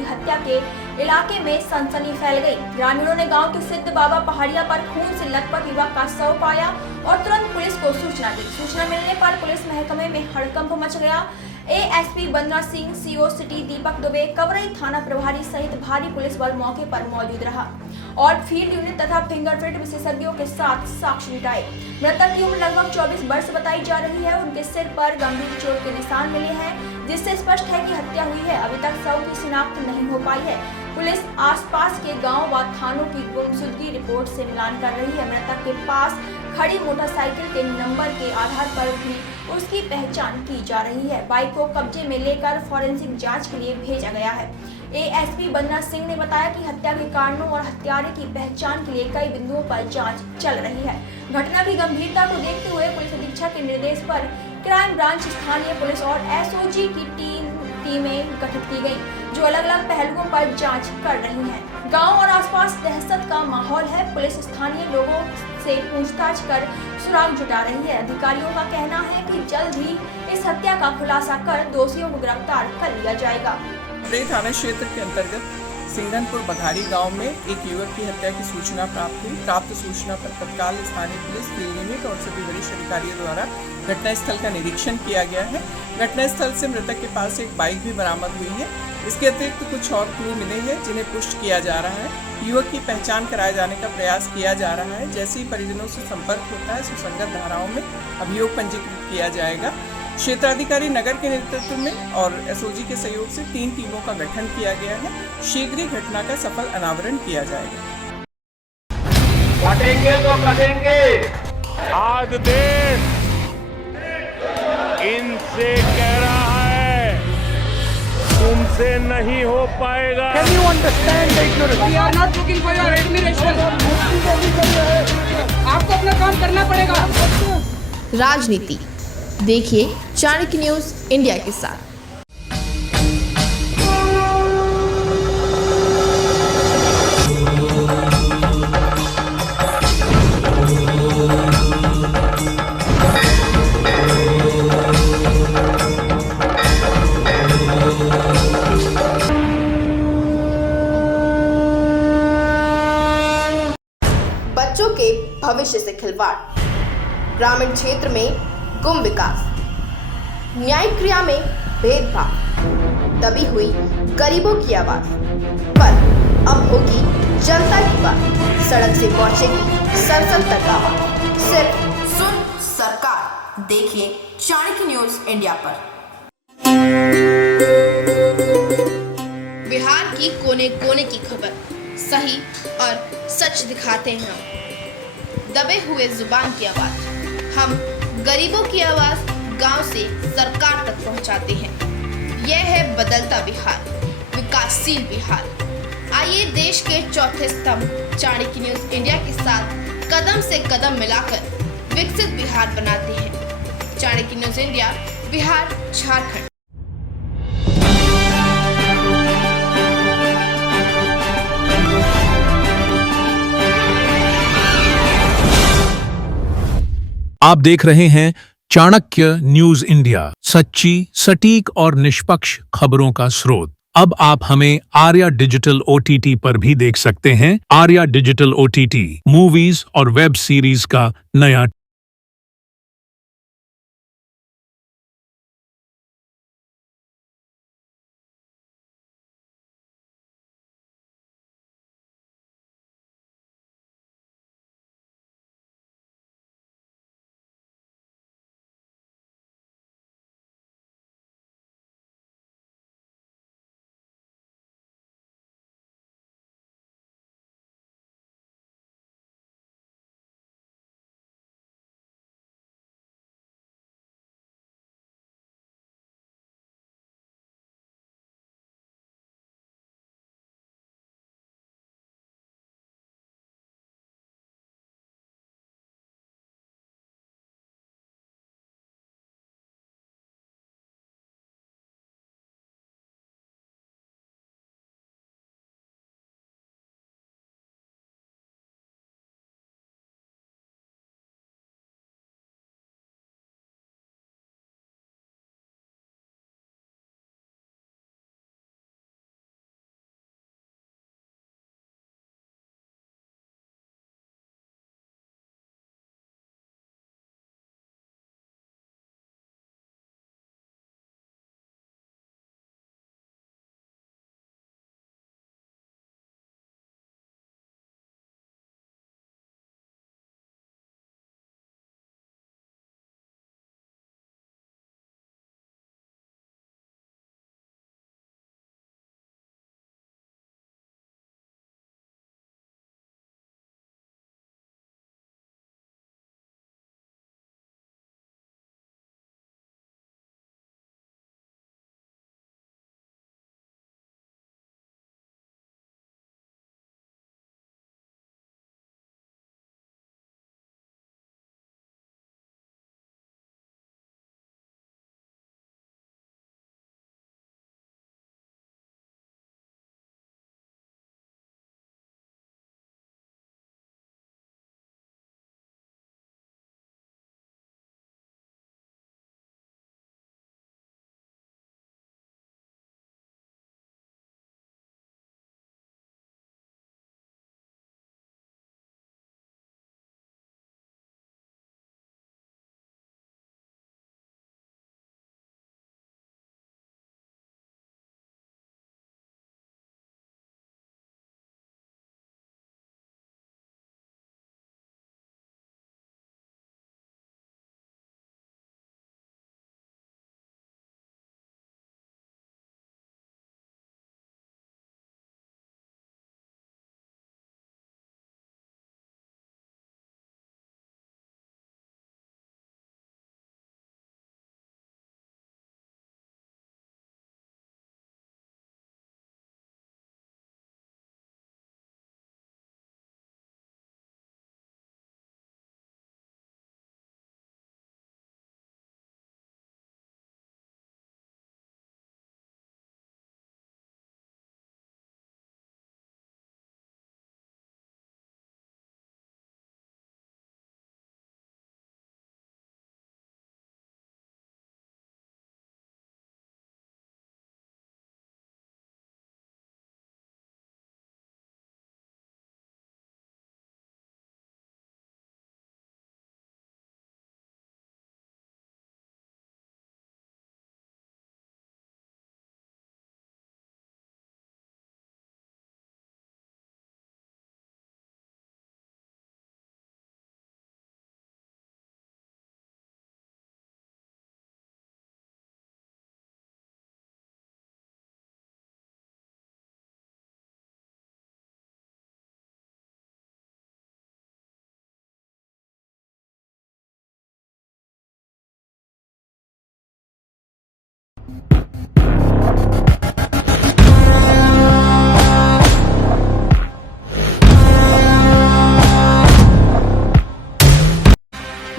की हत्या के इलाके में सनसनी फैल गई। ग्रामीणों ने गांव के सिद्ध बाबा पहाड़िया पर खून से लथपथ युवक का शव पाया और तुरंत पुलिस को सूचना दी। सूचना मिलने पर पुलिस महकमे में हड़कंप मच गया। एएसपी बंदना सिंह, सीओ सिटी दीपक दुबे, कवरई थाना प्रभारी सहित भारी पुलिस बल मौके पर मौजूद रहा और फील्ड यूनिट तथा फिंगरप्रिंट विशेषज्ञों के साथ साक्ष्य जुटाए। मृतक की उम्र लगभग 24 वर्ष बताई जा रही है। उनके सिर पर गंभीर चोट के निशान मिले हैं, जिससे स्पष्ट है कि हत्या हुई है। अभी तक शव की शिनाख्त नहीं हो पाई है। पुलिस आसपास के गांव व थानों की गुमशुदगी रिपोर्ट से मिलान कर रही है। मृतक के पास खड़ी मोटरसाइकिल के नंबर के आधार पर भी उसकी पहचान की जा रही है। बाइक को कब्जे में लेकर फॉरेंसिक जांच के लिए भेजा गया है। एएसपी बंदना सिंह ने बताया कि हत्या के कारणों और हत्यारे की पहचान के लिए कई बिंदुओं पर जांच चल रही है। घटना की गंभीरता को देखते हुए पुलिस अधीक्षक के निर्देश पर क्राइम ब्रांच, स्थानीय पुलिस और एसओजी की टीमें गठित की गई, जो अलग अलग पहलुओं पर जांच कर रही हैं। गांव और आसपास दहशत का माहौल है। पुलिस स्थानीय लोगों से पूछताछ कर सुराग जुटा रही है। अधिकारियों का कहना है कि जल्द ही इस हत्या का खुलासा कर दोषियों को गिरफ्तार कर लिया जाएगा। थाना क्षेत्र के अंतर्गत सिंघनपुर बघारी गांव में एक युवक की हत्या की सूचना प्राप्त हुई। प्राप्त सूचना पर तत्काल स्थानीय पुलिस, फील्ड यूनिट और सभी वरिष्ठ अधिकारियों द्वारा घटनास्थल का निरीक्षण किया गया है। घटनास्थल से मृतक के पास एक बाइक भी बरामद हुई है। इसके अतिरिक्त कुछ और क्लू मिले हैं, जिन्हें पुष्ट किया जा रहा है। युवक की पहचान कराए जाने का प्रयास किया जा रहा है। जैसे ही परिजनों से संपर्क होता है, सुसंगत धाराओं में अभियोग पंजीकृत किया जाएगा। क्षेत्राधिकारी नगर के नेतृत्व में और एसओजी के सहयोग से 3 टीमों का गठन किया गया है। शीघ्र ही घटना का सफल अनावरण किया जाएगा। कटेंगे तो कटेंगे। आज देश इनसे कह रहा है, तुमसे नहीं हो पाएगा। Can you understand the ignorance? We are not looking for your admiration. आपको अपना काम करना पड़ेगा। राजनीति देखिए चाणक्य न्यूज इंडिया के साथ। बच्चों के भविष्य से खिलवाड़, ग्रामीण क्षेत्र में गुम विकास, न्यायिक क्रिया में भेदभाव, दबी हुई गरीबों की आवाज। पर अब होगी जनता की बात, सड़क से पहुंचेगी संसद तक आवाज। सिर्फ सुन सरकार, देखिए चाणक्य न्यूज इंडिया पर। बिहार की कोने कोने की खबर सही और सच दिखाते हैं हम। दबे हुए जुबान की आवाज, हम गरीबों की आवाज गांव से सरकार तक पहुंचाते हैं। यह है बदलता बिहार, विकासशील बिहार। आइए देश के चौथे स्तंभ चाणक्य न्यूज इंडिया के साथ कदम से कदम मिलाकर विकसित बिहार बनाते हैं। Chanakya news India, Bihar, Jharkhand. आप देख रहे हैं चाणक्य न्यूज इंडिया, सच्ची, सटीक और निष्पक्ष खबरों का स्रोत। अब आप हमें आर्या डिजिटल ओटीटी पर भी देख सकते हैं। आर्या डिजिटल ओटीटी मूवीज और वेब सीरीज का नया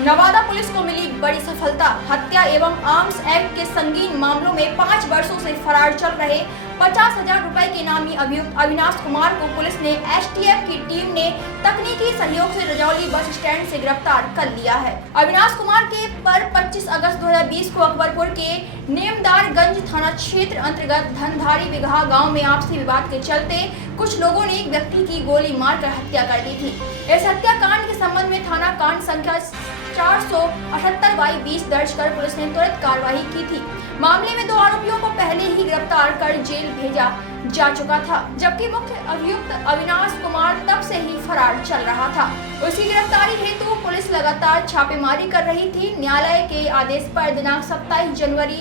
नवादा पुलिस को मिली बड़ी सफलता। हत्या एवं आर्म्स एक्ट के संगीन मामलों में 5 वर्षों से फरार चल रहे 50,000 रुपए के इनामी अभियुक्त अविनाश कुमार को पुलिस ने एसटीएफ की टीम ने तकनीकी सहयोग से रजौली बस स्टैंड से गिरफ्तार कर लिया है। अविनाश कुमार के पर 25 अगस्त 2020 को अकबरपुर के नेमदारगंज थाना क्षेत्र अंतर्गत धनधारी बिगहा गांव में आपसी विवाद के चलते कुछ लोगों ने एक व्यक्ति की गोली मारकर हत्या कर दी थी। इस हत्याकांड के संबंध में थाना कांड संख्या 478/20 दर्ज कर पुलिस ने त्वरित कार्रवाई की थी। मामले में 2 आरोपियों को पहले ही गिरफ्तार कर जेल भेजा जा चुका था, जबकि मुख्य अभियुक्त अविनाश कुमार तब से ही फरार चल रहा था। उसकी गिरफ्तारी हेतु पुलिस लगातार छापेमारी कर रही थी। न्यायालय के आदेश पर दिनांक 27 जनवरी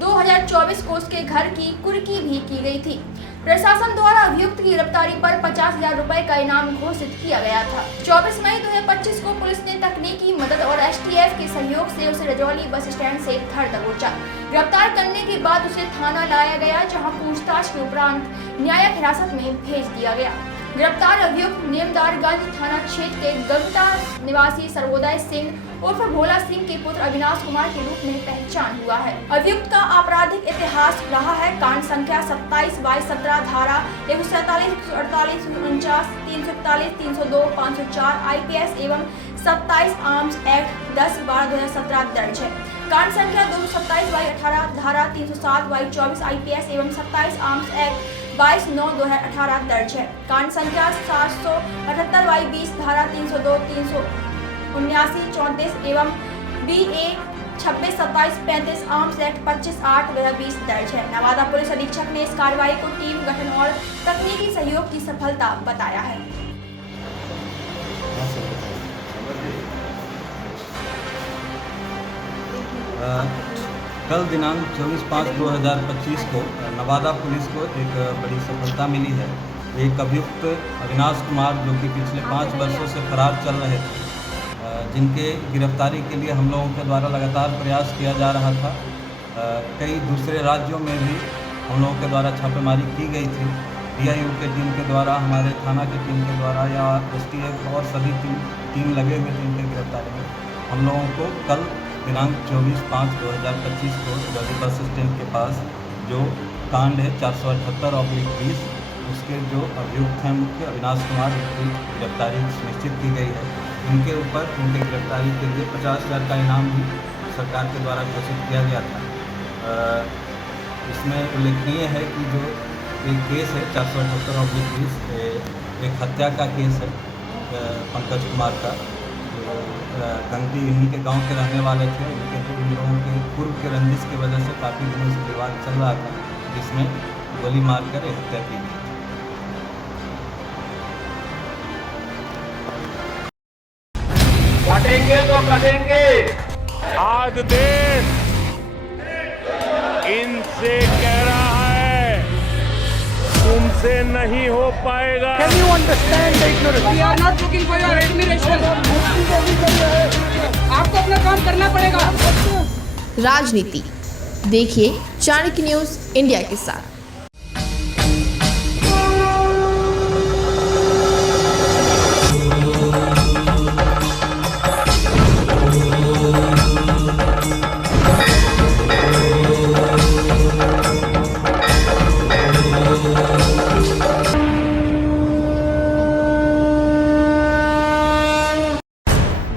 2024 को उसके घर की कुर्की भी की गई थी। प्रशासन द्वारा अभियुक्त की गिरफ्तारी पर 50,000 रुपए का इनाम घोषित किया गया था। 24 मई 2025 को पुलिस ने तकनीकी मदद और एसटीएफ के सहयोग से उसे रजौली बस स्टैंड से धर दबोचा। गिरफ्तार करने के बाद उसे थाना लाया गया, जहां पूछताछ के उपरांत न्यायिक हिरासत में भेज दिया गया। गिरफ्तार अभियुक्त नेमदारगंज थाना क्षेत्र के गगता निवासी सर्वोदय सिंह उर्फ भोला सिंह के पुत्र अविनाश कुमार के रूप में पहचान हुआ है। अभियुक्त का आपराधिक इतिहास रहा है। कांड संख्या 27/17 धारा 147, 148, 149, 341, 302, 504 आईपीएस एवं 27 आर्म्स एक्ट 10/12/2017 दर्ज है। कांड संख्या 227/18 धारा 307/24 आईपीएस एवं 27 आर्म्स एक्ट 22/9/2018 दर्ज है। कांड संख्या 778/20 धारा 302, 379, 34 एवं BA 26, 27, 35 आर्म्स एक्ट 25/8/2020 दर्ज है। नवादा पुलिस अधीक्षक ने इस कार्रवाई को टीम गठन और तकनीकी सहयोग की सफलता बताया है। कल दिनांक 24/5/2025 को नवादा पुलिस को एक बड़ी सफलता मिली है। एक अभियुक्त अविनाश कुमार जो कि पिछले 5 वर्षों से फरार चल रहे थे, जिनके गिरफ्तारी के लिए हम लोगों के द्वारा लगातार प्रयास किया जा रहा था। कई दूसरे राज्यों में भी हम लोगों के द्वारा छापेमारी की गई थी। DIU के टीम के द्वारा, हमारे थाना की टीम के द्वारा या STF और सभी टीम लगे हुए थे इनके गिरफ्तारी में। हम लोगों को कल दिनांक 24/5/2025 को रजौली बस स्टैंड के पास जो कांड है 478/20 उसके जो अभियुक्त हैं मुख्य अविनाश कुमार की गिरफ्तारी सुनिश्चित की गई है। इनके ऊपर इनके गिरफ्तारी के लिए 50,000 का इनाम भी सरकार के द्वारा घोषित किया गया था। इसमें उल्लेखनीय है कि जो एक केस है 478/20 एक हत्या का केस है पंकज कुमार का, गंगटी इन्हीं के गांव के रहने वाले थे। इन लोगों के पूर्व के रंजिश की वजह से काफ़ी दिनों से विवाद चल रहा था, जिसमें गोली मारकर हत्या की गई। काटेंगे तो कटेंगे। आज देश इनसे कह रहा है तुमसे नहीं हो पाएगा। Can you understand the ignorance? We are not looking for your admiration. आपको अपना काम करना पड़ेगा। राजनीति देखिए चाणक्य न्यूज इंडिया के साथ।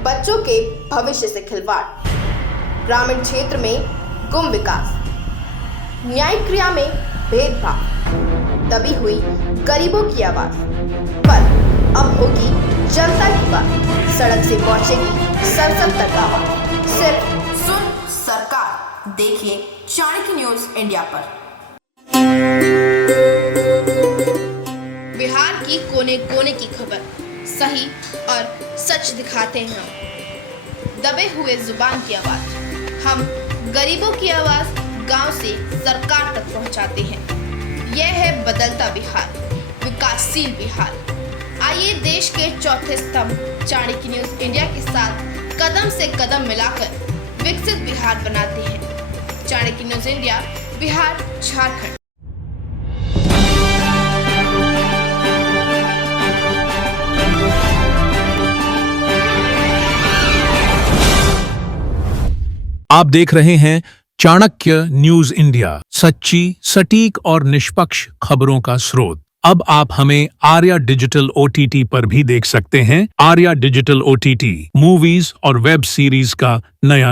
बच्चों के भविष्य से खिलवाड़, ग्रामीण क्षेत्र में गुम विकास, न्यायिक क्रिया में भेदभाव, दबी हुई गरीबों की आवाज, पर अब होगी जनता की बात। सड़क से पहुंचेगी संसद तक आवाज। सिर्फ सुन सरकार, देखिए चाणक्य न्यूज इंडिया पर। बिहार की कोने कोने की खबर सही और सच दिखाते हैं हम। दबे हुए जुबान की आवाज, हम गरीबों की आवाज गांव से सरकार तक पहुंचाते हैं। यह है बदलता बिहार, विकासशील बिहार। आइए देश के चौथे स्तंभ चाणक्य न्यूज इंडिया के साथ कदम से कदम मिलाकर विकसित बिहार बनाते हैं। Chanakya news India, Bihar, Jharkhand. आप देख रहे हैं चाणक्य न्यूज इंडिया, सच्ची, सटीक और निष्पक्ष खबरों का स्रोत। अब आप हमें आर्या डिजिटल OTT पर भी देख सकते हैं। आर्या डिजिटल OTT मूवीज और वेब सीरीज का नया